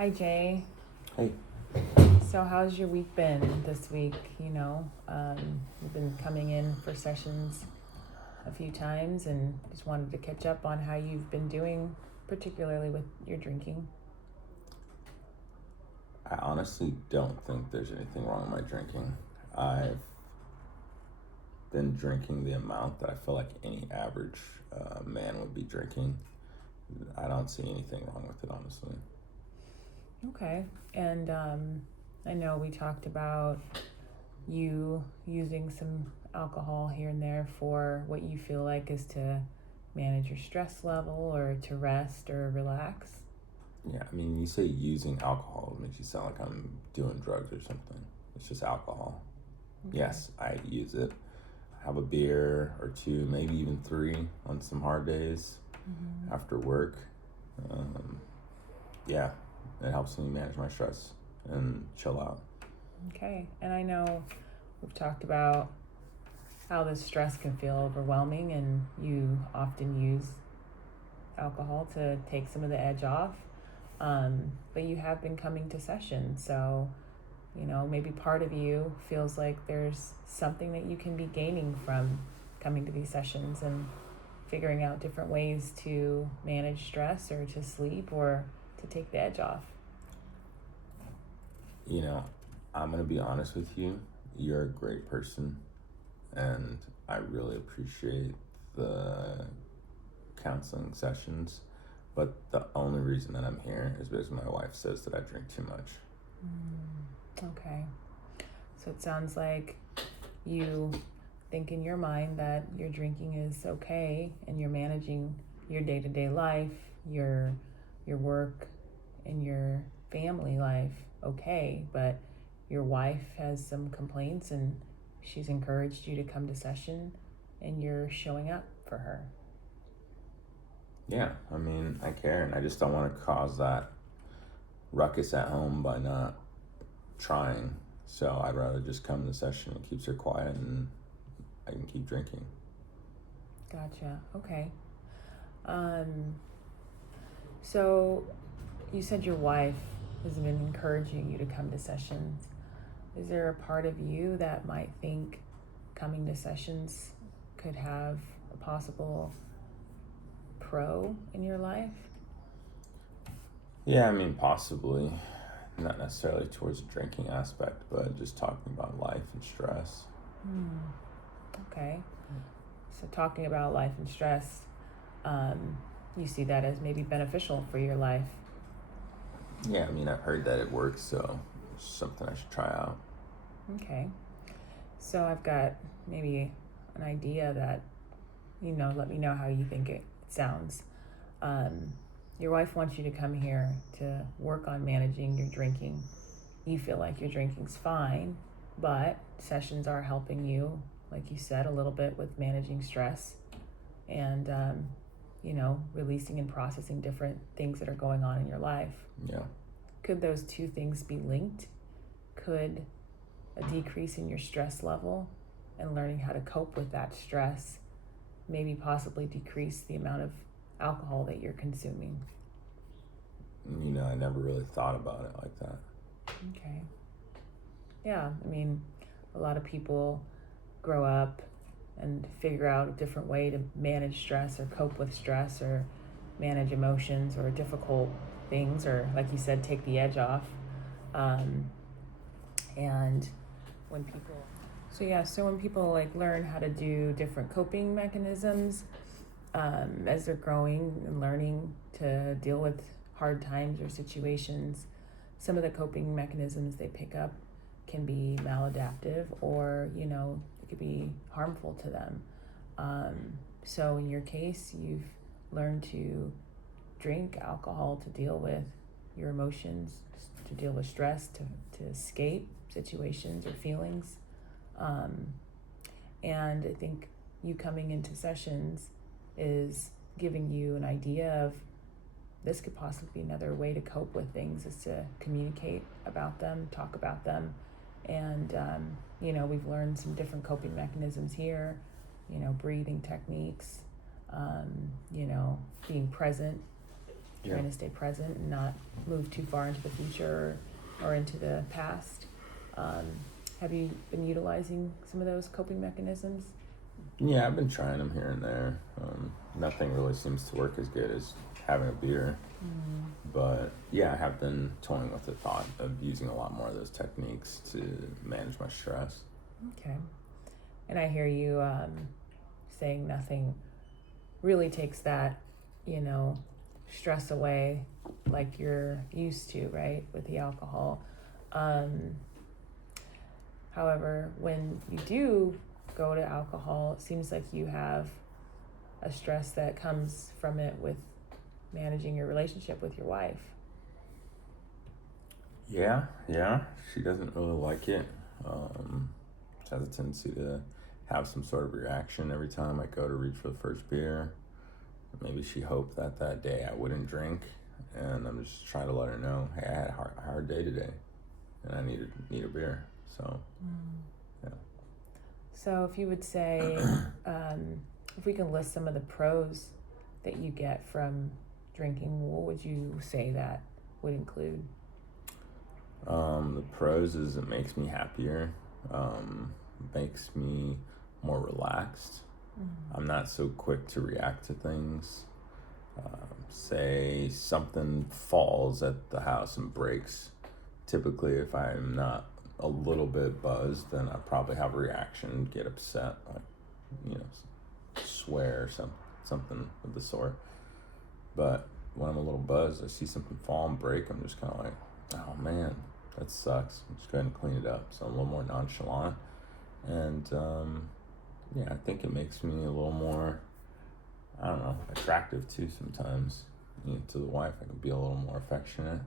Hi, Jay. Hey. So, how's your week been this week? You've been coming in for sessions a few times and just wanted to catch up on how you've been doing, particularly with your drinking. I honestly don't think there's anything wrong with my drinking. I've been drinking the amount that I feel like any average man would be drinking. I don't see anything wrong with it, honestly. Okay. And I know we talked about you using some alcohol here and there for what you feel like is to manage your stress level or to rest or relax. Yeah, I mean, you say using alcohol, it makes you sound like I'm doing drugs or something. It's just alcohol. Okay. Yes, I use it. Have a beer or two, maybe even three on some hard days after work. Yeah, it helps me manage my stress and chill out. Okay. And I know we've talked about how the stress can feel overwhelming, and you often use alcohol to take some of the edge off. But you have been coming to sessions, so maybe part of you feels like there's something that you can be gaining from coming to these sessions and figuring out different ways to manage stress or to sleep or to take the edge off. You know, I'm going to be honest with you. You're a great person, and I really appreciate the counseling sessions. But the only reason that I'm here is because my wife says that I drink too much. Okay. So it sounds like you think in your mind that your drinking is okay and you're managing your day-to-day life, your work and your family life okay, but your wife has some complaints and she's encouraged you to come to session and you're showing up for her. Yeah, I mean, I care, and I just don't want to cause that ruckus at home by not trying. So I'd rather just come to the session. It keeps her quiet, and I can keep drinking. Gotcha. Okay. So you said your wife has been encouraging you to come to sessions. Is there a part of you that might think coming to sessions could have a possible pro in your life? Yeah, I mean, possibly. Not necessarily towards the drinking aspect, but just talking about life and stress. Okay. So talking about life and stress, you see that as maybe beneficial for your life. Yeah, I mean, I've heard that it works, so it's something I should try out. Okay. So I've got maybe an idea that, let me know how you think it sounds. Your wife wants you to come here to work on managing your drinking. You feel like your drinking's fine, but sessions are helping you, like you said, a little bit with managing stress and, releasing and processing different things that are going on in your life. Yeah. Could those two things be linked? Could a decrease in your stress level and learning how to cope with that stress maybe possibly decrease the amount of alcohol that you're consuming? I never really thought about it like that. Okay. Yeah, I mean, a lot of people grow up and figure out a different way to manage stress or cope with stress or manage emotions or difficult things or, like you said, take the edge off. And when people like learn how to do different coping mechanisms as they're growing and learning to deal with hard times or situations, some of the coping mechanisms they pick up can be maladaptive or it could be harmful to them. So in your case, you've learned to drink alcohol to deal with your emotions, to deal with stress, to escape situations or feelings. And I think you coming into sessions is giving you an idea of this could possibly be another way to cope with things, is to communicate about them, talk about them. And, we've learned some different coping mechanisms here, breathing techniques, being present Yeah. trying to stay present and not move too far into the future or into the past. Have you been utilizing some of those coping mechanisms? Yeah, I've been trying them here and there. Nothing really seems to work as good as having a beer. But yeah, I have been toying with the thought of using a lot more of those techniques to manage my stress. Okay. And I hear you saying nothing really takes that, stress away like you're used to, right, with the alcohol. However, when you do go to alcohol, it seems like you have a stress that comes from it with managing your relationship with your wife. Yeah, she doesn't really like it. She has a tendency to have some sort of reaction every time I go to reach for the first beer. Maybe she hoped that day I wouldn't drink, and I'm just trying to let her know, hey, I had a hard day today, and I need a beer. So, yeah. So if you would say, if we can list some of the pros that you get from drinking, what would you say that would include? The pros is it makes me happier, makes me more relaxed. I'm not so quick to react to things. Say something falls at the house and breaks. Typically, if I'm not a little bit buzzed, then I probably have a reaction, get upset, like, swear or something of the sort. But when I'm a little buzzed, I see something fall and break, I'm just kind of like, oh man, that sucks. I'm just going to clean it up. So I'm a little more nonchalant. And I think it makes me a little more, I don't know, attractive too sometimes. To the wife, I can be a little more affectionate.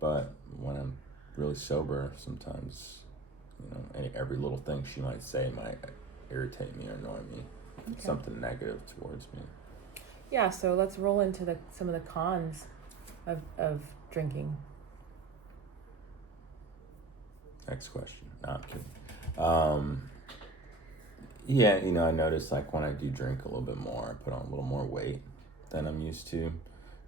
But when I'm really sober, sometimes, every little thing she might say might irritate me or annoy me. Okay. Something negative towards me. Yeah, so let's roll into some of the cons of drinking. Next question. No, I'm kidding. I notice like when I do drink a little bit more, I put on a little more weight than I'm used to.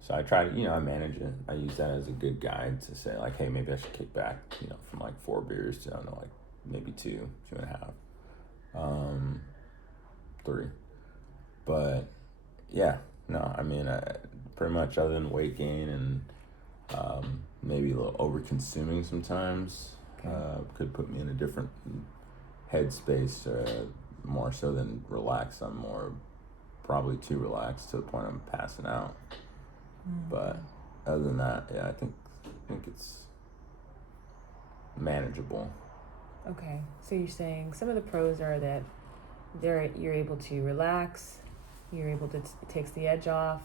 So I try to, I manage it. I use that as a good guide to say like, hey, maybe I should kick back, from like 4 beers to, I don't know, like maybe 2.5, 3. But yeah, no, I mean, pretty much other than weight gain and maybe a little over consuming sometimes, could put me in a different headspace, more so than relaxed. I'm more probably too relaxed to the point I'm passing out. But other than that, yeah, I think it's manageable. Okay, so you're saying some of the pros are that you're able to relax, you're able to, it takes the edge off.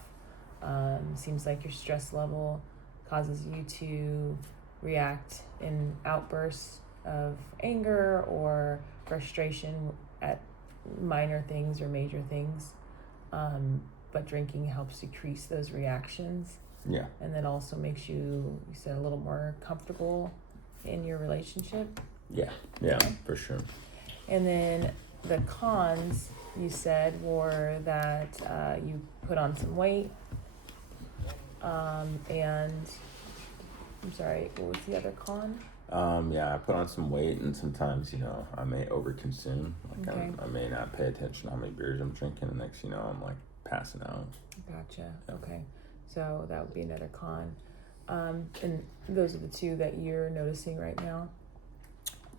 Seems like your stress level causes you to react in outbursts of anger or frustration at minor things or major things. But drinking helps decrease those reactions. Yeah. And then also makes you said, a little more comfortable in your relationship. Yeah, for sure. And then the cons, you said, were that you put on some weight. And I'm sorry, what was the other con? I put on some weight, and sometimes, I may overconsume. Like Okay. I may not pay attention to how many beers I'm drinking, and next, I'm like passing out. Gotcha. Okay. So that would be another con. And those are the two that you're noticing right now?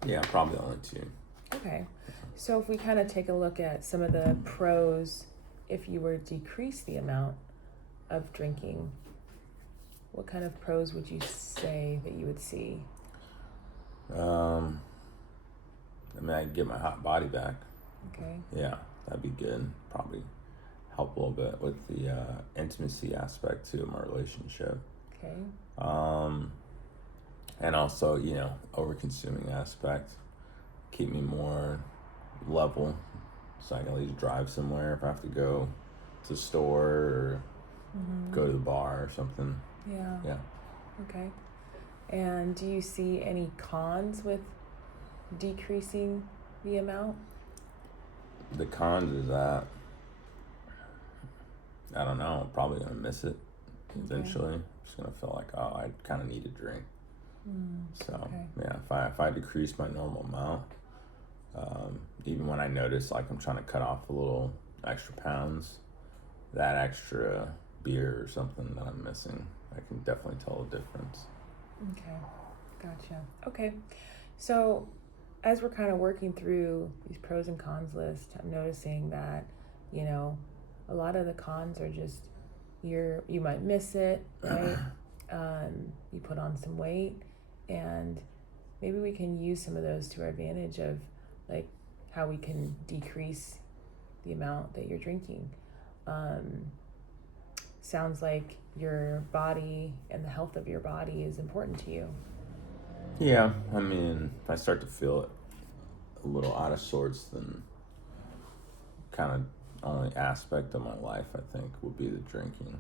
Yeah, probably only 2. Okay. So if we kind of take a look at some of the pros, if you were to decrease the amount of drinking, what kind of pros would you say that you would see? I can get my hot body back. Okay. Yeah, that'd be good. Probably help a little bit with the intimacy aspect too of my relationship. Okay. And also, over consuming aspect, keep me more level, so I can at least drive somewhere if I have to go to the store or go to the bar or something. Yeah. Yeah. Okay. And do you see any cons with decreasing the amount? The cons is that I don't know, I'm probably gonna miss it eventually. I'm just gonna feel like, oh, I kind of need a drink. So Okay. yeah, if I decrease my normal amount, even when I notice like I'm trying to cut off a little extra pounds, that extra beer or something that I'm missing, I can definitely tell a difference. Okay. Gotcha. Okay. So as we're kind of working through these pros and cons list, I'm noticing that, you know, a lot of the cons are just you might miss it, right? You put on some weight, and maybe we can use some of those to our advantage of like how we can decrease the amount that you're drinking. Um, Sounds like your body and the health of your body is important to you. Yeah, I mean, if I start to feel it a little out of sorts, then kind of only aspect of my life I think would be the drinking.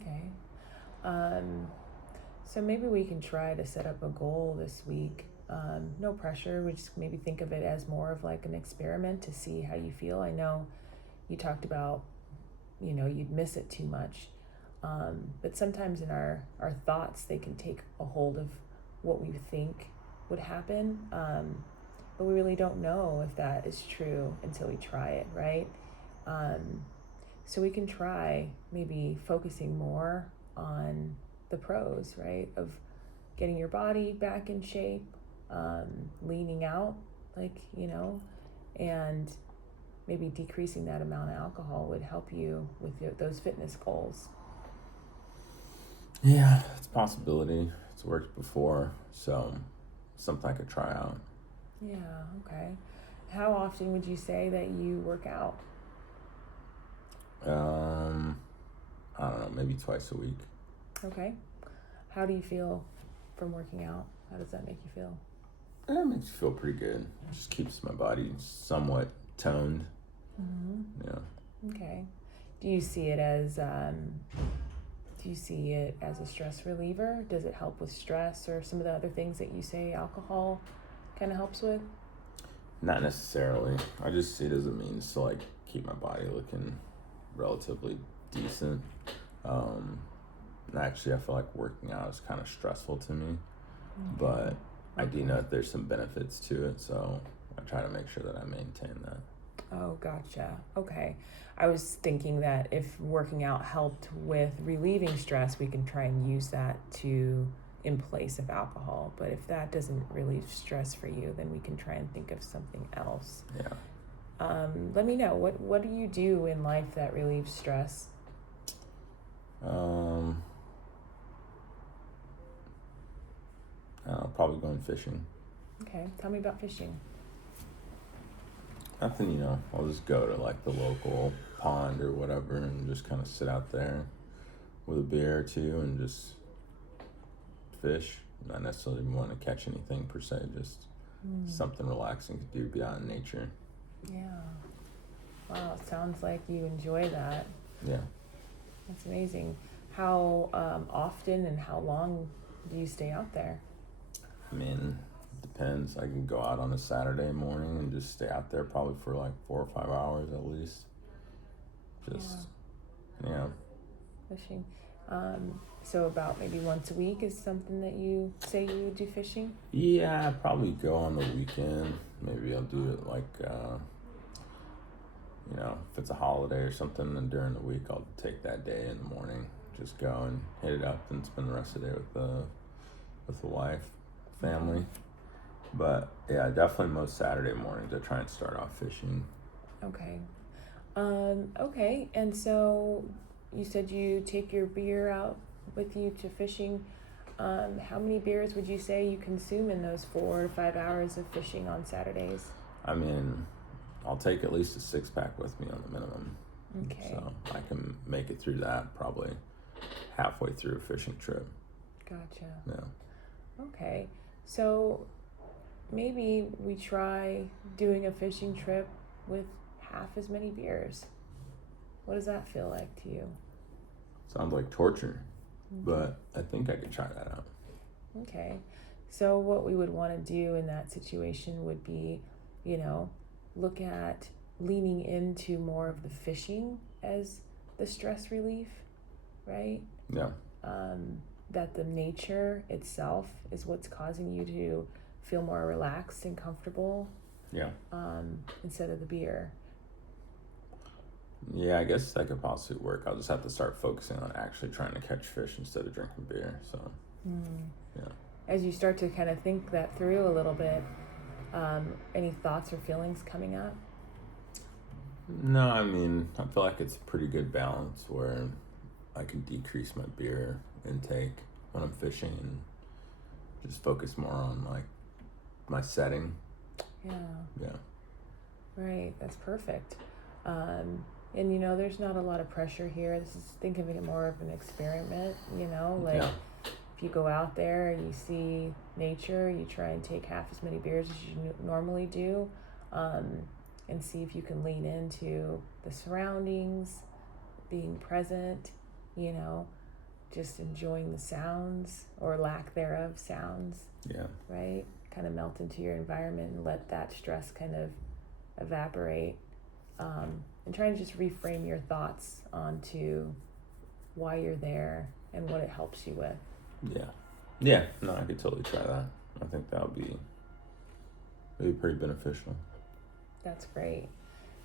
Okay. Um, so maybe we can try to set up a goal this week. No pressure. We just maybe think of it as more of like an experiment to see how you feel. I know you talked about, you'd miss it too much. But sometimes in our thoughts, they can take a hold of what we think would happen. But we really don't know if that is true until we try it, right? Um, so we can try maybe focusing more on the pros, right? Of getting your body back in shape, leaning out, and maybe decreasing that amount of alcohol would help you with those fitness goals. Yeah, it's a possibility. It's worked before, so something I could try out. Yeah, okay. How often would you say that you work out? Um, I don't know, maybe twice a week. Okay. How do you feel from working out? How does that make you feel? It makes me feel pretty good. It just keeps my body somewhat toned. Mm-hmm. Yeah. Okay. Do you see it as a stress reliever? Does it help with stress or some of the other things that you say alcohol kind of helps with? Not necessarily. I just see it as a means to like keep my body looking relatively decent. Um, Actually, I feel like working out is kind of stressful to me, but I do know that there's some benefits to it, so I try to make sure that I maintain that. Oh, gotcha. Okay. I was thinking that if working out helped with relieving stress, we can try and use that in place of alcohol. But if that doesn't relieve stress for you, then we can try and think of something else. Yeah. Let me know, what do you do in life that relieves stress? Probably going fishing. Okay, tell me about fishing. Nothing, I'll just go to like the local pond or whatever and just kind of sit out there with a beer or two and just fish. Not necessarily want to catch anything per se, just something relaxing to do, be out in nature. Yeah. Wow, it sounds like you enjoy that. Yeah. That's amazing. How often and how long do you stay out there? I mean, it depends. I can go out on a Saturday morning and just stay out there probably for like 4 or 5 hours at least. Yeah. Fishing. So about maybe once a week is something that you say you would do fishing? Yeah, I'd probably go on the weekend. Maybe I'll do it like, if it's a holiday or something, then during the week I'll take that day in the morning, just go and hit it up and spend the rest of the day with the wife, family. But yeah, definitely most Saturday mornings I try and start off fishing. Okay. Okay, and so you said you take your beer out with you to fishing. How many beers would you say you consume in those 4 to 5 hours of fishing on Saturdays? I mean, I'll take at least a 6-pack with me on the minimum. Okay. So I can make it through that probably halfway through a fishing trip. Gotcha. Yeah. Okay. So maybe we try doing a fishing trip with half as many beers. What does that feel like to you? Sounds like torture, but I think I could try that out. Okay. So what we would want to do in that situation would be, look at leaning into more of the fishing as the stress relief, right? Yeah. That the nature itself is what's causing you to feel more relaxed and comfortable, Yeah. instead of the beer. Yeah, I guess that could possibly work. I'll just have to start focusing on actually trying to catch fish instead of drinking beer. So, yeah. As you start to kind of think that through a little bit, any thoughts or feelings coming up? No, I mean, I feel like it's a pretty good balance where I can decrease my beer intake when I'm fishing and just focus more on like my setting. Yeah. Yeah. Right, that's perfect. And there's not a lot of pressure here. This is, think of it more of an experiment, like Yeah. if you go out there and you see nature, you try and take half as many beers as you normally do, and see if you can lean into the surroundings, being present, just enjoying the sounds or lack thereof sounds, Yeah. right? Kind of melt into your environment and let that stress kind of evaporate, and try and just reframe your thoughts onto why you're there and what it helps you with. Yeah. Yeah. No, I could totally try that. I think that would be pretty beneficial. That's great.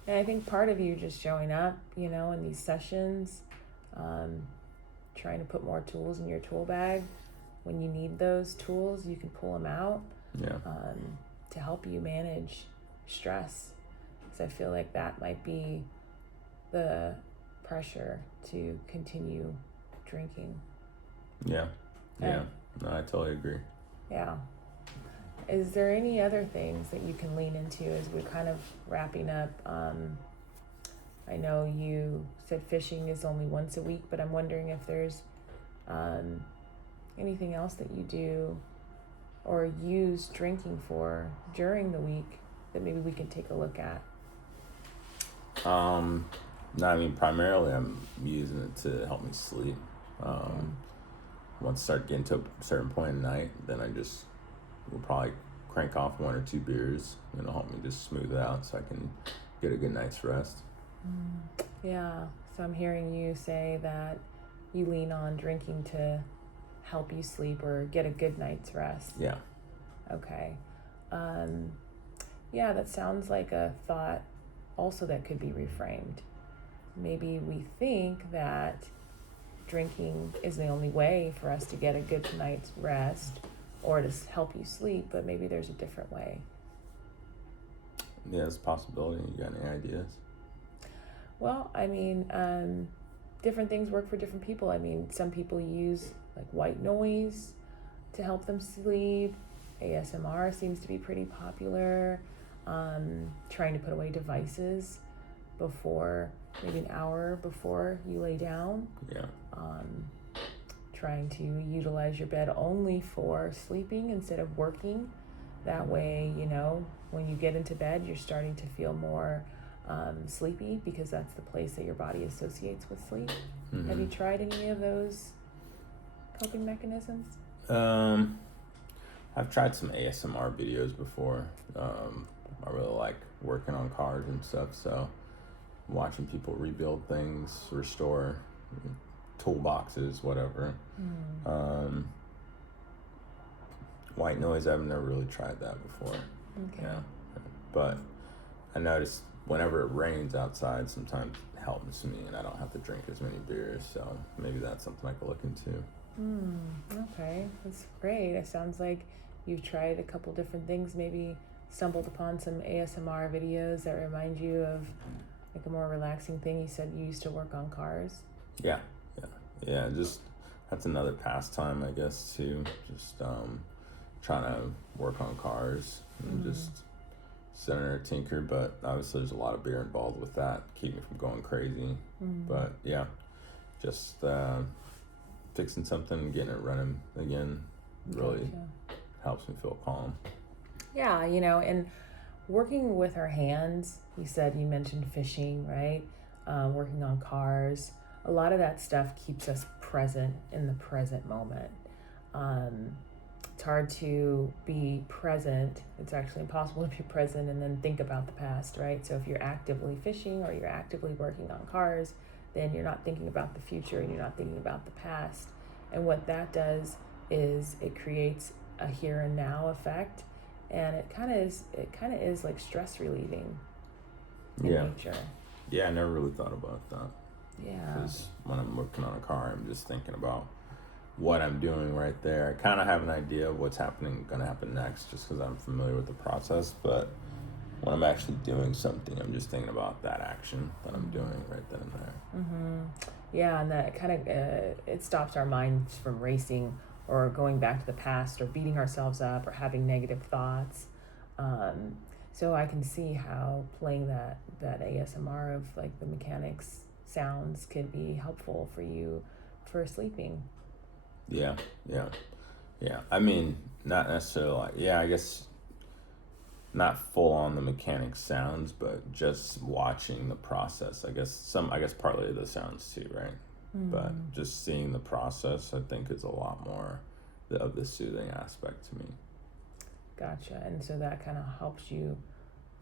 And I think part of you just showing up, in these sessions, trying to put more tools in your tool bag. When you need those tools, you can pull them out, Yeah. to help you manage stress. Because I feel like that might be the pressure to continue drinking. Yeah. Yeah. No, I totally agree. Yeah. Is there any other things that you can lean into as we're kind of wrapping up? I know you said fishing is only once a week, but I'm wondering if there's anything else that you do or use drinking for during the week that maybe we can take a look at. No, I mean, primarily I'm using it to help me sleep. Once I start getting to a certain point at night, then I just will probably crank off 1 or 2 beers, and it'll help me just smooth it out so I can get a good night's rest. Yeah, so I'm hearing you say that you lean on drinking to help you sleep or get a good night's rest. Yeah. Okay. Yeah, that sounds like a thought also that could be reframed. Maybe we think that drinking is the only way for us to get a good night's rest or to help you sleep, but maybe there's a different way. Yeah, it's a possibility. You got any ideas? Well, I mean, different things work for different people. I mean, some people use like white noise to help them sleep. ASMR seems to be pretty popular. Trying to put away devices before, maybe an hour before you lay down. Yeah. Trying to utilize your bed only for sleeping instead of working. That way, when you get into bed, you're starting to feel more sleepy because that's the place that your body associates with sleep. Mm-hmm. Have you tried any of those coping mechanisms? I've tried some ASMR videos before. I really like working on cars and stuff, so watching people rebuild things, restore toolboxes, whatever. White noise, I've never really tried that before. Okay. Yeah, but I noticed whenever it rains outside, sometimes it helps me, and I don't have to drink as many beers. So maybe that's something I could look into. Okay, that's great. It sounds like you've tried a couple different things. Maybe stumbled upon some ASMR videos that remind you of like a more relaxing thing. You said you used to work on cars. Yeah. Just that's another pastime, I guess, too. Just trying to work on cars and just sit there and tinker. But obviously, there's a lot of beer involved with that, keep me from going crazy. But yeah, just fixing something and getting it running again really helps me feel calm. Yeah, and working with our hands, you mentioned fishing, right? Working on cars. A lot of that stuff keeps us present in the present moment. It's hard to be present. It's actually impossible to be present and then think about the past, right? So if you're actively fishing or you're actively working on cars, then you're not thinking about the future and you're not thinking about the past. And what that does is it creates a here and now effect, and it kind of is like stress relieving in nature. Yeah, I never really thought about that. Yeah. Because when I'm working on a car, I'm just thinking about what I'm doing right there. I kind of have an idea of what's going to happen next, just because I'm familiar with the process. But when I'm actually doing something, I'm just thinking about that action that I'm doing right then and there. Mm-hmm. Yeah, and that kind of it stops our minds from racing or going back to the past or beating ourselves up or having negative thoughts. So I can see how playing that ASMR of like the mechanics sounds could be helpful for you for sleeping. Yeah. I mean, not necessarily. I guess not full on the mechanic sounds, but just watching the process. I guess partly the sounds too, right? Mm-hmm. But just seeing the process, I think, is a lot more of the soothing aspect to me. Gotcha. And so that kind of helps you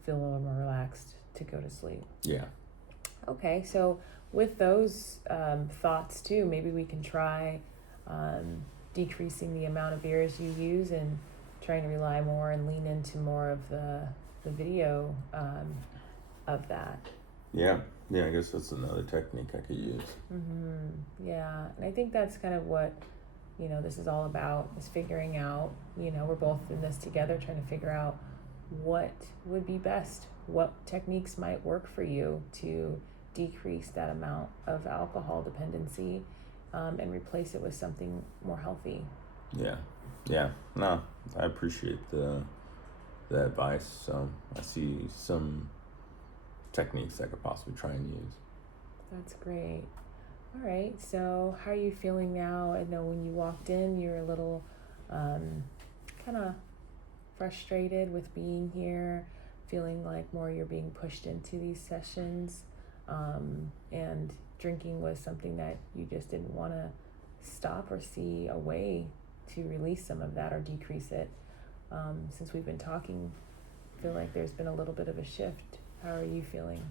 feel a little more relaxed to go to sleep. Yeah. Okay, so with those thoughts too, maybe we can try decreasing the amount of beers you use and trying to rely more and lean into more of the video of that. Yeah, I guess that's another technique I could use. Mm-hmm. Yeah, and I think that's kind of what, this is all about, is figuring out, we're both in this together trying to figure out what would be best, what techniques might work for you to decrease that amount of alcohol dependency and replace it with something more healthy. Yeah. No, I appreciate the advice. So I see some techniques I could possibly try and use. That's great. All right. So how are you feeling now? I know when you walked in, you're a little kind of frustrated with being here, feeling like more you're being pushed into these sessions, and drinking was something that you just didn't want to stop or see a way to release some of that or decrease it. Since we've been talking, I feel like there's been a little bit of a shift. How are you feeling?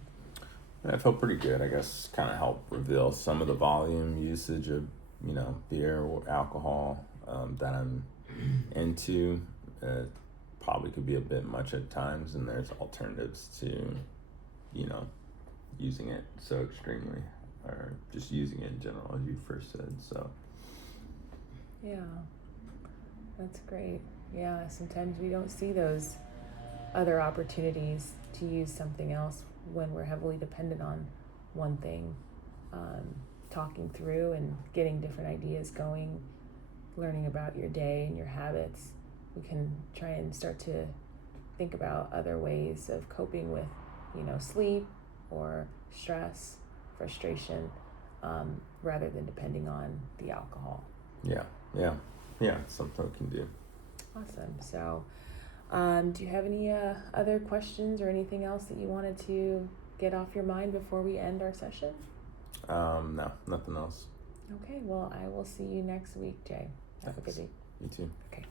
I felt pretty good. I guess kind of helped reveal some of the volume usage of, beer or alcohol that I'm into. Probably could be a bit much at times, and there's alternatives to, using it so extremely, or just using it in general, as you first said. So. Yeah, that's great. Yeah, sometimes we don't see those other opportunities to use something else when we're heavily dependent on one thing. Talking through and getting different ideas going, learning about your day and your habits, we can try and start to think about other ways of coping with, sleep or stress, frustration, rather than depending on the alcohol. Yeah, it's something we can do. Awesome. So, do you have any other questions or anything else that you wanted to get off your mind before we end our session? No, nothing else. Okay, well, I will see you next week, Jay. Have a good day. You too. Okay.